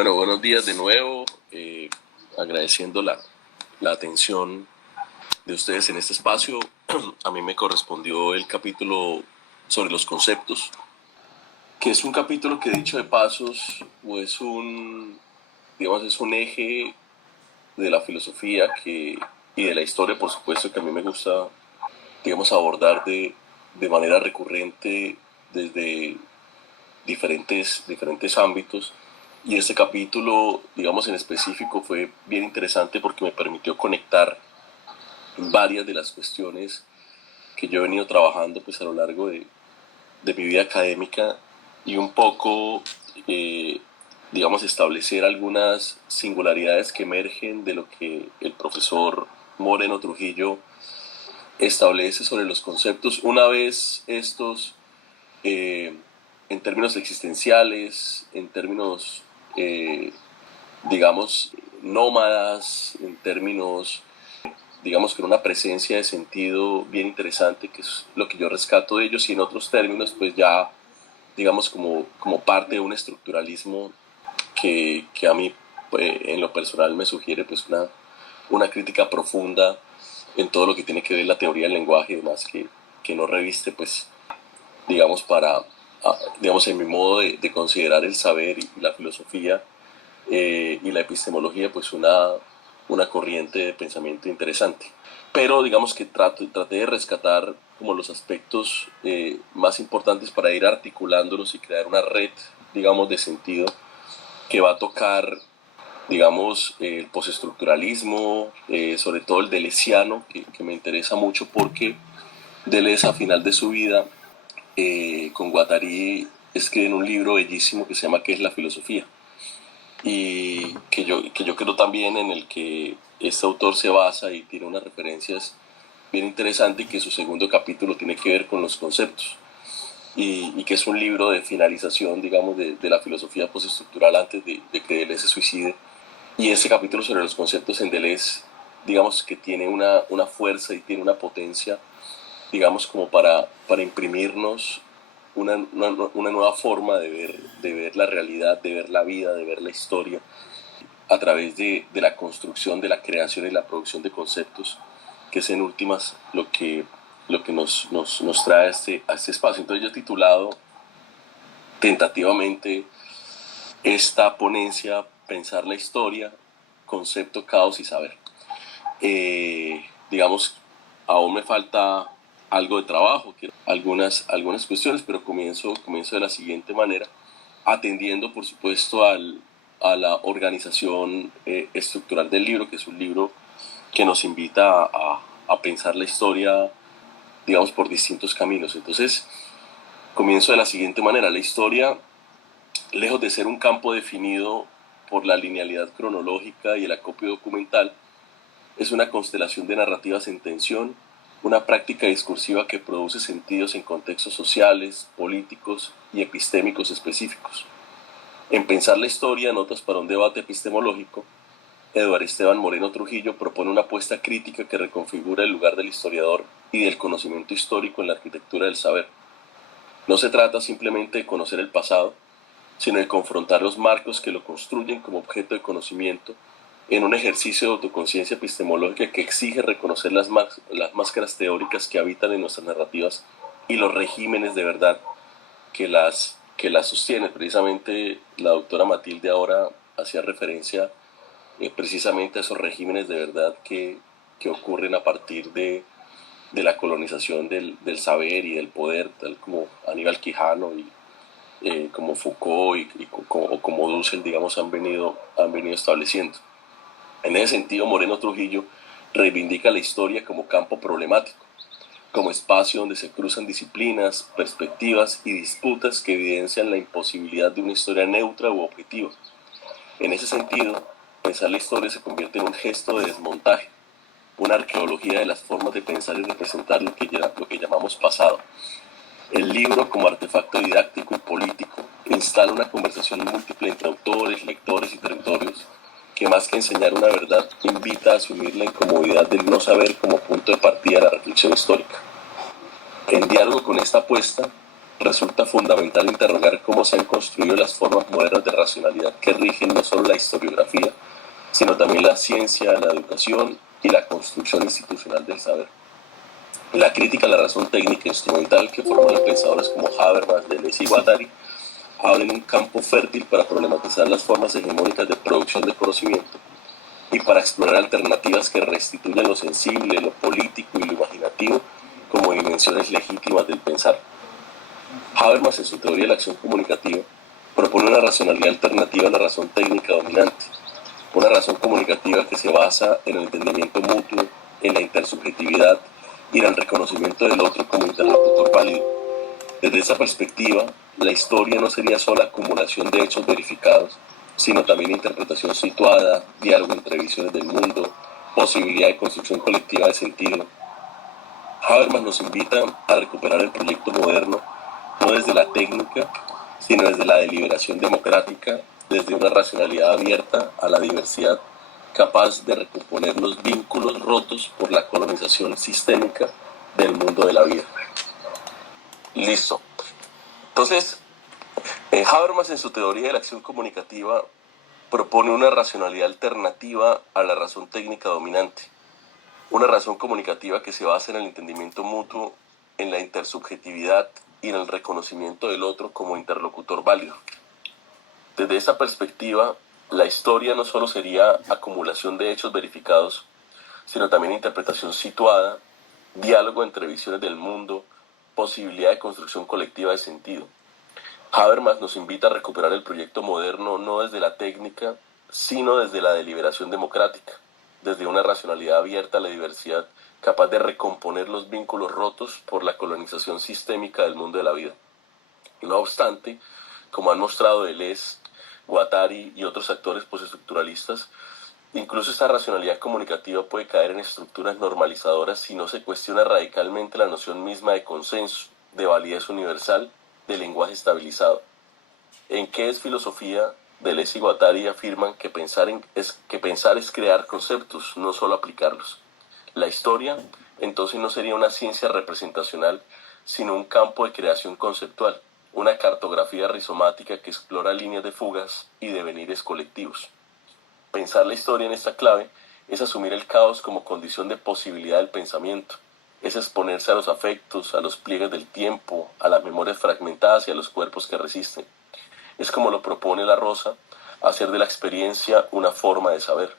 Bueno, buenos días de nuevo, agradeciendo la atención de ustedes en este espacio. A mí me correspondió el capítulo sobre los conceptos, que es un capítulo que, dicho de pasos, pues digamos, es un eje de la filosofía y de la historia, por supuesto, que a mí me gusta, digamos, abordar de manera recurrente desde diferentes ámbitos. Y este capítulo, digamos en específico, fue bien interesante porque me permitió conectar varias de las cuestiones que yo he venido trabajando pues a lo largo de mi vida académica y un poco, digamos, establecer algunas singularidades que emergen de lo que el profesor Moreno Trujillo establece sobre los conceptos. Una vez estos, en términos existenciales, en términos, digamos, nómadas, en términos, digamos, con una presencia de sentido bien interesante, que es lo que yo rescato de ellos, y en otros términos, pues ya, digamos, como parte de un estructuralismo que a mí, en lo personal, me sugiere pues una crítica profunda en todo lo que tiene que ver la teoría del lenguaje y demás, que no reviste, pues, digamos, digamos, en mi modo de considerar el saber y la filosofía, y la epistemología, pues una corriente de pensamiento interesante. Pero digamos que traté de rescatar como los aspectos, más importantes para ir articulándolos y crear una red, digamos, de sentido que va a tocar, digamos, el postestructuralismo, sobre todo el deleuziano, que me interesa mucho porque Deleuze, a final de su vida, con Guattari, escriben un libro bellísimo que se llama ¿Qué es la filosofía? Y que yo creo también en el que este autor se basa y tiene unas referencias bien interesantes, y que su segundo capítulo tiene que ver con los conceptos, y que es un libro de finalización, digamos, de la filosofía postestructural antes de que Deleuze se suicide. Y ese capítulo sobre los conceptos en Deleuze, digamos que tiene una fuerza y tiene una potencia, digamos, como para imprimirnos una nueva forma de ver la realidad, de ver la vida, de ver la historia, a través de la construcción, de la creación y la producción de conceptos, que es en últimas lo que nos trae a este espacio. Entonces yo he titulado tentativamente esta ponencia Pensar la historia, concepto, caos y saber. Digamos, aún me falta algo de trabajo, algunas cuestiones, pero comienzo de la siguiente manera, atendiendo por supuesto a la organización, estructural del libro, que es un libro que nos invita a pensar la historia, digamos, por distintos caminos. Entonces, comienzo de la siguiente manera. La historia, lejos de ser un campo definido por la linealidad cronológica y el acopio documental, es una constelación de narrativas en tensión, una práctica discursiva que produce sentidos en contextos sociales, políticos y epistémicos específicos. En Pensar la historia, notas para un debate epistemológico, Eduardo Esteban Moreno Trujillo propone una apuesta crítica que reconfigura el lugar del historiador y del conocimiento histórico en la arquitectura del saber. No se trata simplemente de conocer el pasado, sino de confrontar los marcos que lo construyen como objeto de conocimiento, en un ejercicio de autoconciencia epistemológica que exige reconocer las máscaras teóricas que habitan en nuestras narrativas y los regímenes de verdad que las sostienen. Precisamente la doctora Matilde ahora hacía referencia, precisamente a esos regímenes de verdad que ocurren a partir de la colonización del saber y del poder, tal como Aníbal Quijano y, como Foucault o como Dussel, digamos, han venido estableciendo. En ese sentido, Moreno Trujillo reivindica la historia como campo problemático, como espacio donde se cruzan disciplinas, perspectivas y disputas que evidencian la imposibilidad de una historia neutra u objetiva. En ese sentido, pensar la historia se convierte en un gesto de desmontaje, una arqueología de las formas de pensar y representar lo que llamamos pasado. El libro, como artefacto didáctico y político, instala una conversación múltiple entre autores, lectores y territorios, que más que enseñar una verdad, invita a asumir la incomodidad del no saber como punto de partida de la reflexión histórica. En diálogo con esta apuesta, resulta fundamental interrogar cómo se han construido las formas modernas de racionalidad que rigen no solo la historiografía, sino también la ciencia, la educación y la construcción institucional del saber. La crítica a la razón técnica e instrumental que formulan pensadores como Habermas, Deleuze y Guattari abren un campo fértil para problematizar las formas hegemónicas de producción de conocimiento y para explorar alternativas que restituyan lo sensible, lo político y lo imaginativo como dimensiones legítimas del pensar. Habermas, en su teoría de la acción comunicativa, propone una racionalidad alternativa a la razón técnica dominante, una razón comunicativa que se basa en el entendimiento mutuo, en la intersubjetividad y en el reconocimiento del otro como interlocutor válido. Desde esa perspectiva, la historia no sería solo acumulación de hechos verificados, sino también interpretación situada, diálogo entre visiones del mundo, posibilidad de construcción colectiva de sentido. Habermas nos invita a recuperar el proyecto moderno, no desde la técnica, sino desde la deliberación democrática, desde una racionalidad abierta a la diversidad, capaz de recomponer los vínculos rotos por la colonización sistémica del mundo de la vida. Listo. Entonces, Habermas, en su teoría de la acción comunicativa, propone una racionalidad alternativa a la razón técnica dominante. Una razón comunicativa que se basa en el entendimiento mutuo, en la intersubjetividad y en el reconocimiento del otro como interlocutor válido. Desde esa perspectiva, la historia no solo sería acumulación de hechos verificados, sino también interpretación situada, diálogo entre visiones del mundo, posibilidad de construcción colectiva de sentido. Habermas nos invita a recuperar el proyecto moderno no desde la técnica, sino desde la deliberación democrática, desde una racionalidad abierta a la diversidad, capaz de recomponer los vínculos rotos por la colonización sistémica del mundo de la vida. No obstante, como han mostrado Deleuze, Guattari y otros actores postestructuralistas, incluso esta racionalidad comunicativa puede caer en estructuras normalizadoras si no se cuestiona radicalmente la noción misma de consenso, de validez universal, de lenguaje estabilizado. ¿En qué es filosofía? Deleuze y Guattari afirman que pensar es crear conceptos, no solo aplicarlos. La historia, entonces, no sería una ciencia representacional, sino un campo de creación conceptual, una cartografía rizomática que explora líneas de fugas y devenires colectivos. Pensar la historia en esta clave es asumir el caos como condición de posibilidad del pensamiento, es exponerse a los afectos, a los pliegues del tiempo, a las memorias fragmentadas y a los cuerpos que resisten. Es como lo propone La Rosa, hacer de la experiencia una forma de saber.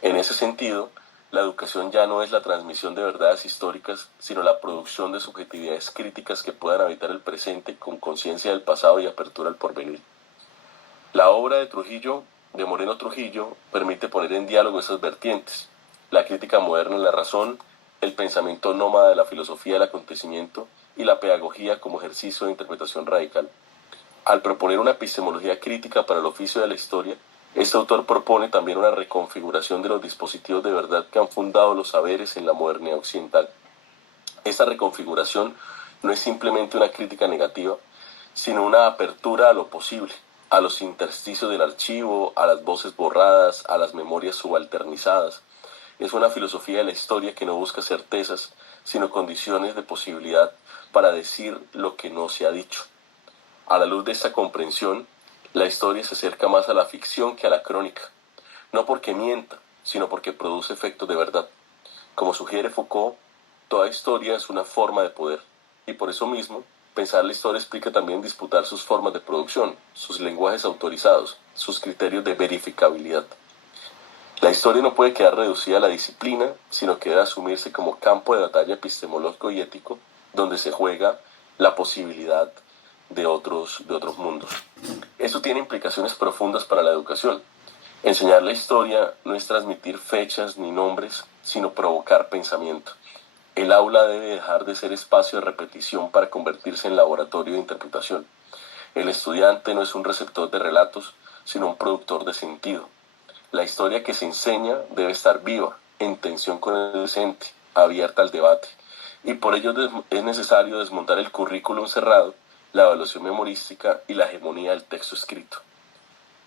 En ese sentido, la educación ya no es la transmisión de verdades históricas, sino la producción de subjetividades críticas que puedan habitar el presente con conciencia del pasado y apertura al porvenir. La obra de Moreno Trujillo, permite poner en diálogo esas vertientes: la crítica moderna en la razón, el pensamiento nómada de la filosofía del acontecimiento y la pedagogía como ejercicio de interpretación radical. Al proponer una epistemología crítica para el oficio de la historia, este autor propone también una reconfiguración de los dispositivos de verdad que han fundado los saberes en la modernidad occidental. Esta reconfiguración no es simplemente una crítica negativa, sino una apertura a lo posible, a los intersticios del archivo, a las voces borradas, a las memorias subalternizadas. Es una filosofía de la historia que no busca certezas, sino condiciones de posibilidad para decir lo que no se ha dicho. A la luz de esta comprensión, la historia se acerca más a la ficción que a la crónica, no porque mienta, sino porque produce efectos de verdad. Como sugiere Foucault, toda historia es una forma de poder, y por eso mismo, pensar la historia explica también disputar sus formas de producción, sus lenguajes autorizados, sus criterios de verificabilidad. La historia no puede quedar reducida a la disciplina, sino que debe asumirse como campo de batalla epistemológico y ético, donde se juega la posibilidad de otros mundos. Esto tiene implicaciones profundas para la educación. Enseñar la historia no es transmitir fechas ni nombres, sino provocar pensamiento. El aula debe dejar de ser espacio de repetición para convertirse en laboratorio de interpretación. El estudiante no es un receptor de relatos, sino un productor de sentido. La historia que se enseña debe estar viva, en tensión con el presente, abierta al debate. Y por ello es necesario desmontar el currículum cerrado, la evaluación memorística y la hegemonía del texto escrito.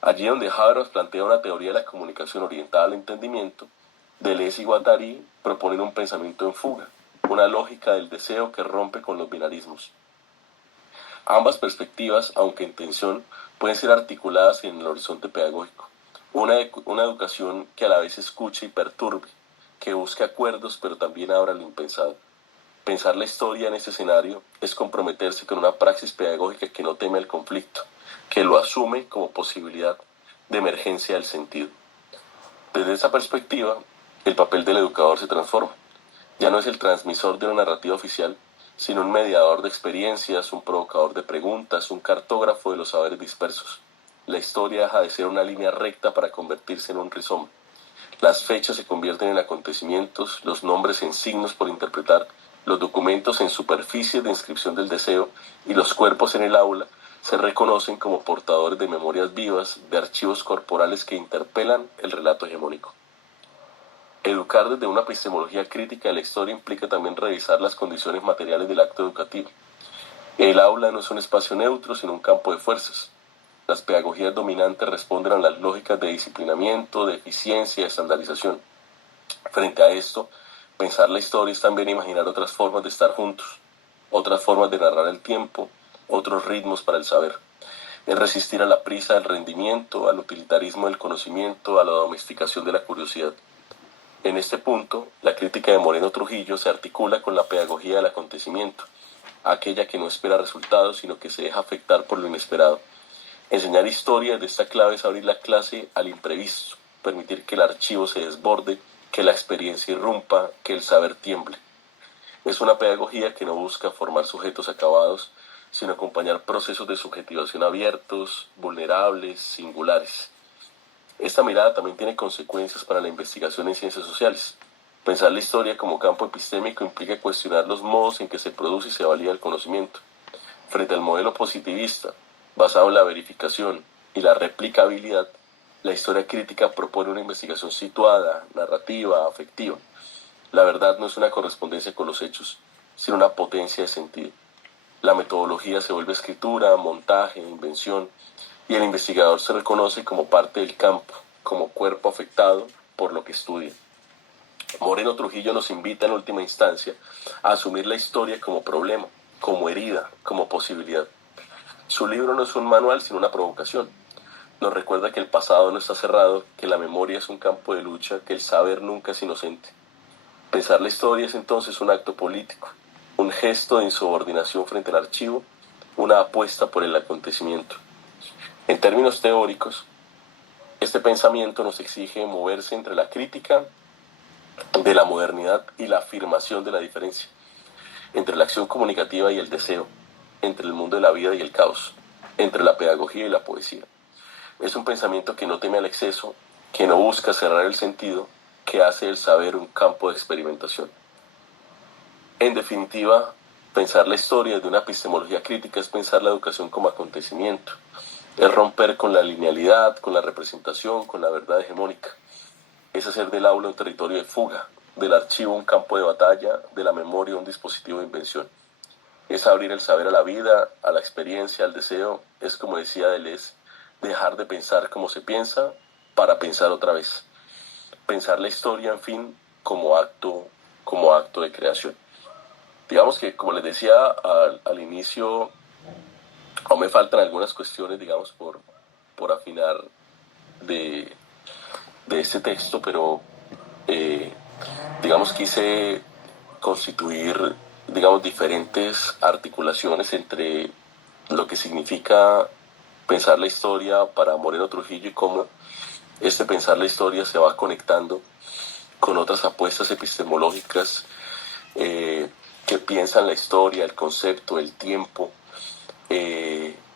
Allí donde Habermas plantea una teoría de la comunicación orientada al entendimiento, Deleuze y Guattari proponen un pensamiento en fuga, una lógica del deseo que rompe con los binarismos. Ambas perspectivas, aunque en tensión, pueden ser articuladas en el horizonte pedagógico. Una educación que a la vez escuche y perturbe, que busque acuerdos pero también abra lo impensado. Pensar la historia en ese escenario es comprometerse con una praxis pedagógica que no teme el conflicto, que lo asume como posibilidad de emergencia del sentido. Desde esa perspectiva, el papel del educador se transforma. Ya no es el transmisor de una narrativa oficial, sino un mediador de experiencias, un provocador de preguntas, un cartógrafo de los saberes dispersos. La historia deja de ser una línea recta para convertirse en un rizoma. Las fechas se convierten en acontecimientos, los nombres en signos por interpretar, los documentos en superficies de inscripción del deseo y los cuerpos en el aula se reconocen como portadores de memorias vivas, de archivos corporales que interpelan el relato hegemónico. Educar desde una epistemología crítica de la historia implica también revisar las condiciones materiales del acto educativo. El aula no es un espacio neutro, sino un campo de fuerzas. Las pedagogías dominantes responden a las lógicas de disciplinamiento, de eficiencia, de estandarización. Frente a esto, pensar la historia es también imaginar otras formas de estar juntos, otras formas de narrar el tiempo, otros ritmos para el saber. Es resistir a la prisa del rendimiento, al utilitarismo del conocimiento, a la domesticación de la curiosidad. En este punto, la crítica de Moreno Trujillo se articula con la pedagogía del acontecimiento, aquella que no espera resultados, sino que se deja afectar por lo inesperado. Enseñar historia de esta clave es abrir la clase al imprevisto, permitir que el archivo se desborde, que la experiencia irrumpa, que el saber tiemble. Es una pedagogía que no busca formar sujetos acabados, sino acompañar procesos de subjetivación abiertos, vulnerables, singulares. Esta mirada también tiene consecuencias para la investigación en ciencias sociales. Pensar la historia como campo epistémico implica cuestionar los modos en que se produce y se valida el conocimiento. Frente al modelo positivista, basado en la verificación y la replicabilidad, la historia crítica propone una investigación situada, narrativa, afectiva. La verdad no es una correspondencia con los hechos, sino una potencia de sentido. La metodología se vuelve escritura, montaje, invención, y el investigador se reconoce como parte del campo, como cuerpo afectado por lo que estudia. Moreno Trujillo nos invita en última instancia a asumir la historia como problema, como herida, como posibilidad. Su libro no es un manual, sino una provocación. Nos recuerda que el pasado no está cerrado, que la memoria es un campo de lucha, que el saber nunca es inocente. Pensar la historia es entonces un acto político, un gesto de insubordinación frente al archivo, una apuesta por el acontecimiento. En términos teóricos, este pensamiento nos exige moverse entre la crítica de la modernidad y la afirmación de la diferencia, entre la acción comunicativa y el deseo, entre el mundo de la vida y el caos, entre la pedagogía y la poesía. Es un pensamiento que no teme al exceso, que no busca cerrar el sentido, que hace del saber un campo de experimentación. En definitiva, pensar la historia desde una epistemología crítica es pensar la educación como acontecimiento, es romper con la linealidad, con la representación, con la verdad hegemónica. Es hacer del aula un territorio de fuga, del archivo un campo de batalla, de la memoria un dispositivo de invención. Es abrir el saber a la vida, a la experiencia, al deseo. Es, como decía Deleuze, dejar de pensar como se piensa para pensar otra vez. Pensar la historia, en fin, como acto de creación. Digamos que, como les decía al inicio, aún me faltan algunas cuestiones, digamos, por afinar de este texto, pero digamos quise constituir, digamos, diferentes articulaciones entre lo que significa pensar la historia para Moreno Trujillo y cómo este pensar la historia se va conectando con otras apuestas epistemológicas que piensan la historia, el concepto, el tiempo,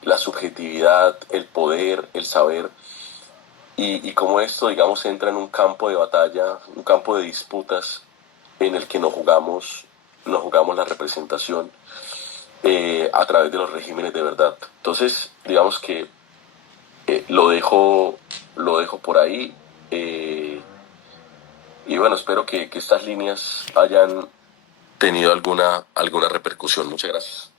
la subjetividad, el poder, el saber, y cómo esto, digamos, entra en un campo de batalla, un campo de disputas en el que nos jugamos la representación a través de los regímenes de verdad. Entonces, digamos que lo dejo por ahí, y bueno, espero que estas líneas hayan tenido alguna repercusión. Muchas gracias.